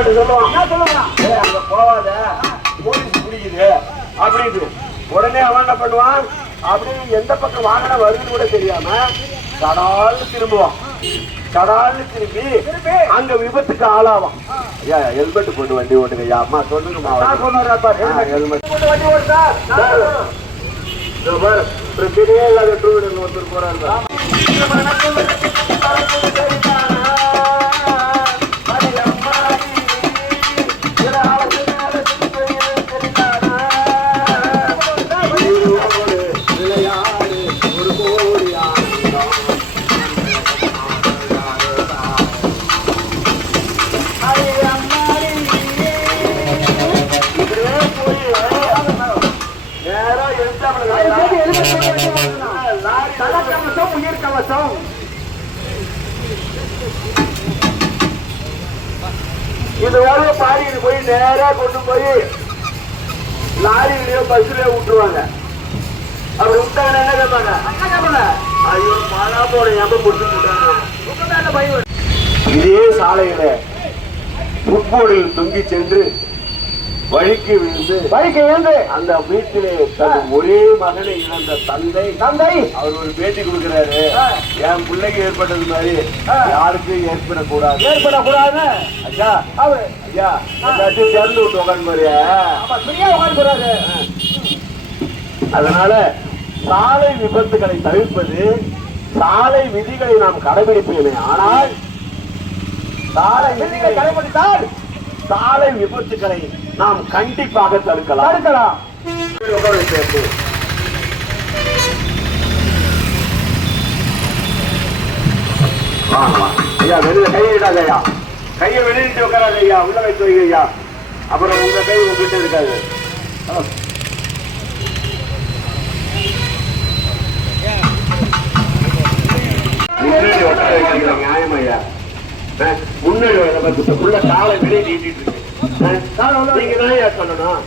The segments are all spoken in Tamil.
அவன்கிட்ட சொல்லுவான். அங்க போவாத போலீஸ் பிடிக்குது அப்படின்னு உடனே அவன் என்ன பண்ணுவான்? அப்படியே எந்த பக்கம் வாகனம் வருதுன்னு கூட தெரியாம சடால்னு திரும்புவான். சடால்னு திரும்பி? அங்க விபத்துக்கு ஆளாவான். ஐயா ஹெல்மெட் போட்டு வண்டி ஓட்டுங்க. ஐயா அம்மா சொல்லுங்கம்மா ஹெல்மெட் போட்டு வண்டி பாரு, பிரச்சனையே இல்லாத டூ வீலர் ஒருத்தர் போறாரு தலைக்கவசம், உயிர் கவசம் இது வேலை பாடிட்டு போய் நேரா கொண்டு போய் லாரியிலயோ பஸ்லயோ விட்டுருவாங்க அப்படி விட்டாங்க என்ன கேட்பாங்க என்ன ஐயோ மாலா போட ஞாபகம் கொடுத்து பயம் இதே சாலையில புட்போலில் தொங்கி சென்று வழிக்கு விழுந்து பைக்கு ஏந்து அந்த வீட்டிலே தன் ஒரே மகனை இழந்த தந்தை தந்தை. அவர் ஒரு பேட்டி கொடுக்கிறாரு. என் பிள்ளைக்கு ஏற்பட்டது மாதிரி. யாருக்கும் ஏற்படக்கூடாது. ஏற்படக்கூடாதுன்னு ஐயா. அவரு. ஐயா எல்லாத்தையும் திறந்து விட்டு உட்காந்து பாரு உட்காந்து போறாரு அதனால சாலை விபத்துகளை தவிர்ப்பது சாலை விதிகளை நாம் கடைபிடிப்பேனே. ஆனால் சாலை விதிகளை கடைபிடித்தால் சாலை விபத்துகளை நாம் கண்டிப்பாக தடுக்கலாம். தடுக்கலாம். ஐயா வெளியில கையை இடாத ஐயா. கையை வெளியிட்டு உட்காராத ஐயா உள்ள வைத்து வைங்க ஐயா. அப்புறம் உங்க கை உங்ககிட்ட இருக்காது. முன்னாடி உட்கார நியாயம் ஐயா. முன்னாடி உள்ள காலை வெளியே நீட்டிட்டு இருக்கு. நீங்க தான் ஐயா சொல்லணும்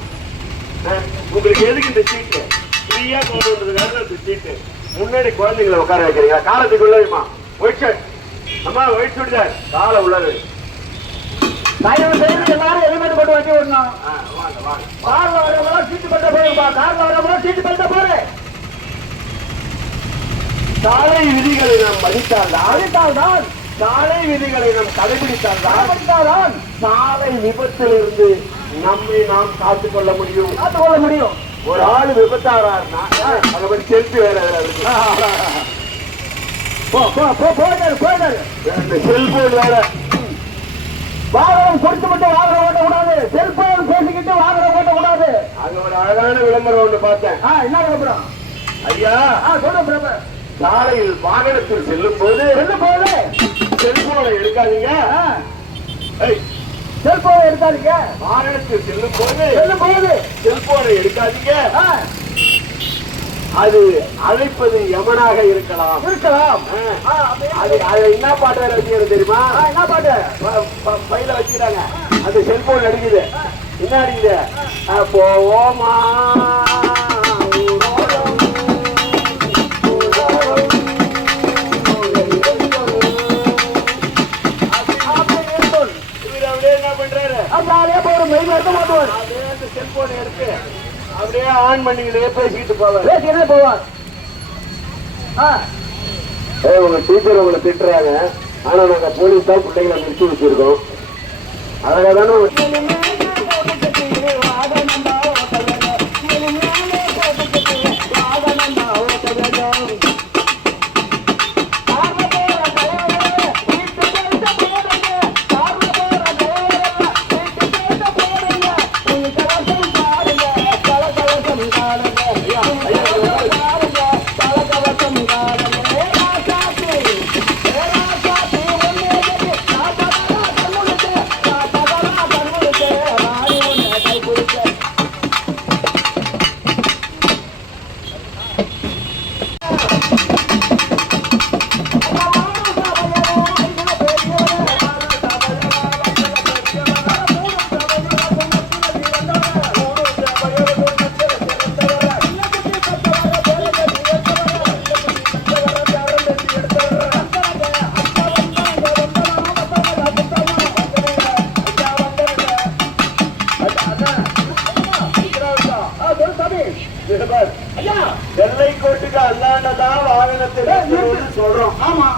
ஆ, உங்களுக்கு எதுக்கு இந்த சீட்டு ஃப்ரீயா கொண்டு இந்த சீட்டு முன்னாடி குழந்தைங்களை உட்கார வைக்கிறீங்க காலத்துக்கு உள்ளதுமா ஒயிட் ஷர்ட் அம்மா ஒயிட் சுடிதார் காலை உள்ளது தயவு செய்து எல்லாரும் ஹெல்மெட் போட்டு வண்டி ஓடணும் ஆ, வாங்க வாங்க கார்ல வரவங்க சீட்டு பெல்ட்ட போடுப்பா கார்ல வரவங்க சீட்டு பெல்ட்ட போடு சாலை விதிகளை நாம் மதித்தால்தான் அழித்தால்தான் சாலை விதிகளை நாம் கடைபிடித்தால்தான் சாலை விபத்திலிருந்து நம்மை நாம் காத்துக் கொள்ள முடியும். காத்துக் கொள்ள முடியும். ஒரு ஆள் விபத்தாராருன்னா அதை பத்தி செல்ஃபி வேற செல்போன் வேற. வாகனம் கொடுத்து மட்டும் வாகனம் ஓட்ட கூடாது செல்போன் பேசிக்கிட்டு வாகனம் ஓட்ட கூடாது அங்க ஒரு அழகான விளம்பரம் ஒண்ணு பார்த்தேன். என்ன விளம்பரம்? ஐயா. ஆ சொல்லுங்க பிரபு. சாலையில் வாகனத்தில் செல்லும் போது செல்போனை எடுக்காதீங்க. செல்போன் எடுக்காதீங்க. வாகனத்தில் செல்லும் போது என்ன போகுது செல்போனை எடுக்காதீங்க. அது அழைப்பது யமனாக இருக்கலாம். இருக்கலாம். அது அது என்ன பாட்டு வேற வச்சுக்கிறது தெரியுமா? ஆ, என்ன பாட்டு? பையில வச்சுக்கிறாங்க அந்த செல்போன் அடிக்குது என்ன அடிக்குது போவோமா? பண்றாரு. ஜாலியா போற மெயின் மாட்டுவார் அப்படியே அந்த செல்போன் எடுத்து அப்படியே ஆன் பண்ணிக்கிட்டே பேசிக்கிட்டு போவார். பேசிக்கிட்டே போவார். ஏய் உங்க டீச்சர் உங்களை திட்டுறாங்க. ஆனா நாங்க போலீஸ் தான் பிள்ளைங்களை முடிச்சு வச்சிருக்கோம். அழகா தானே எல்லை கோட்டுக்கு அல்லாண்டதான் வாகனத்தில் சொல்றோம் ஆமா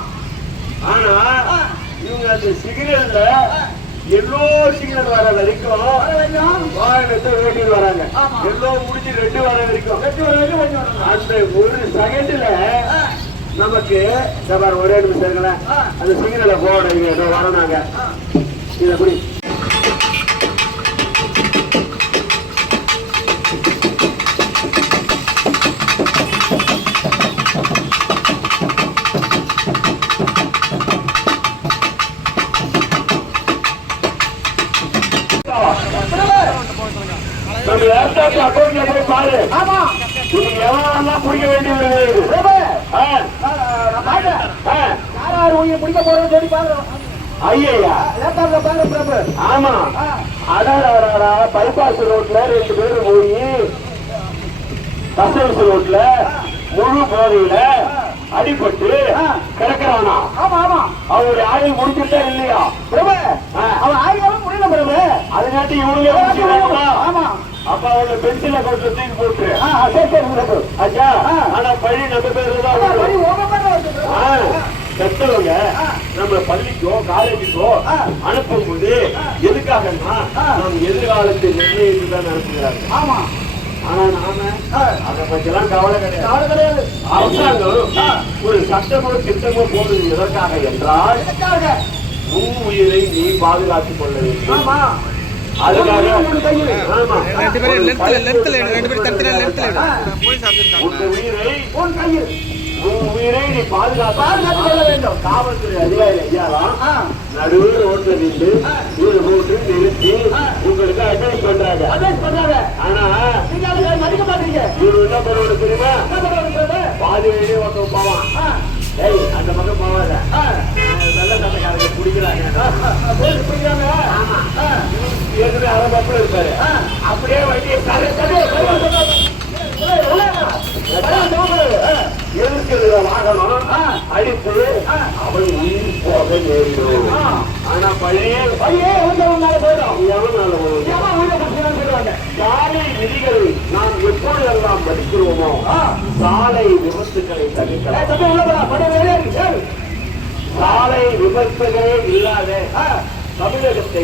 ஆனா இவங்க அந்த சிக்னல்ல எல்லோ சிக்னல் வர வரைக்கும் வாகனத்தை ஓட்டிட்டு வராங்க எல்லோ முடிஞ்சு ரெண்டு வர வரைக்கும் அந்த ஒரு செகண்ட்ல நமக்கு சபார் ஒரே நிமிஷம் அந்த சிக்னலை போட வரனாங்க இதை புரியும் லேப்டாப் அக்கௌண்ட்ல போய் பாரு. ஆமா. இன்னைக்கு எவனெல்லாம் குடிக்க வேண்டியது? யார் யார் உயிரை பிடிக்க சொல்லி பாக்குறோம் ஆமா. அடாடா பைபாஸ் ரோட்ல ரெண்டு பேரும் போய் கஸ்டம்ஸ் ரோட்ல முழு போதையில அடிபட்டு. கிடக்குறானா? ஆமா ஆமா. அவருடைய ஆயுள் முடிச்சுட்டா இல்லையா. அவன் ஆயிரம் முடியல பிரபு. இவங்களே முடிச்சுடுறாங்களா ஆமா. அப்ப அவங்க பென்சில கொஞ்சம் தூக்கி போட்டு சரி சரி ஐயா. ஆனா பழி நம்ம பேர்ல தான் ஆ. நம்ம பள்ளிக்கோ காலேஜுக்கோ ஆ. அனுப்பும்போது எதுக்காகன்னா. நம் எதிர்காலத்தை நிர்ணயித்து தான் அனுப்புகிறாங்க ஆமா ஆனா நாம அதை பற்றிலாம் கவலை கிடையாது கவலை கிடையாது அரசாங்கம். ஒரு சட்டமோ திட்டமோ போடுறது எதற்காக என்றால் எதுக்காக? உன் உயிரை நீ பாதுகாத்துக் கொள்ள வேண்டும் ரெண்டு பேரும் லென்த்ல லென்த்ல ரெண்டு பேரும். போலீஸ் ஆஃபீஸர் உயிரை உன் உயிரை நீ பாதுகாத்து கொள்ள வேண்டும். காவல்துறை அதிகாரி ஐயாலாம் ஆ, நடுவில் ரோட்ல நின்று ஆ. இவரு போட்டு நிறுத்தி. ஆ. உங்களுக்கு அட்வைஸ் பண்றாங்க. Advice பண்றாங்க. ஆனா நீங்க அதுக்கு மதிக்க மாட்டீங்க. இவரு என்ன தெரியுமா? பிரபு? பாதி வழியே ஒருத்தன் போவான். ஆ, ஏய் அந்த பக்கம் போவாத நல்ல சட்டக்காரங்க குடிக்கிறாங்க. பிடிக்கிறாங்க. ஆமா. ஆ, ஏற்கனவே அரை பக்கம் இருப்பாரு. அப்படியே வண்டியை போகக்கூடாது. ஆ, எதிர்க்கிற வாகனம். அடித்து. அவன் உயிர் போக நேரிடும். ஆனா பழைய உங்க மேல போயிடும். சொல்லுவாங்க. சாலை விதிகளை நாம் எப்பொழுதெல்லாம் படிக்கிறோமோ. சாலை விபத்துகளை ஏய், தடுக்கலாம். சாலை விபத்துகளே இல்லாத தமிழகத்தை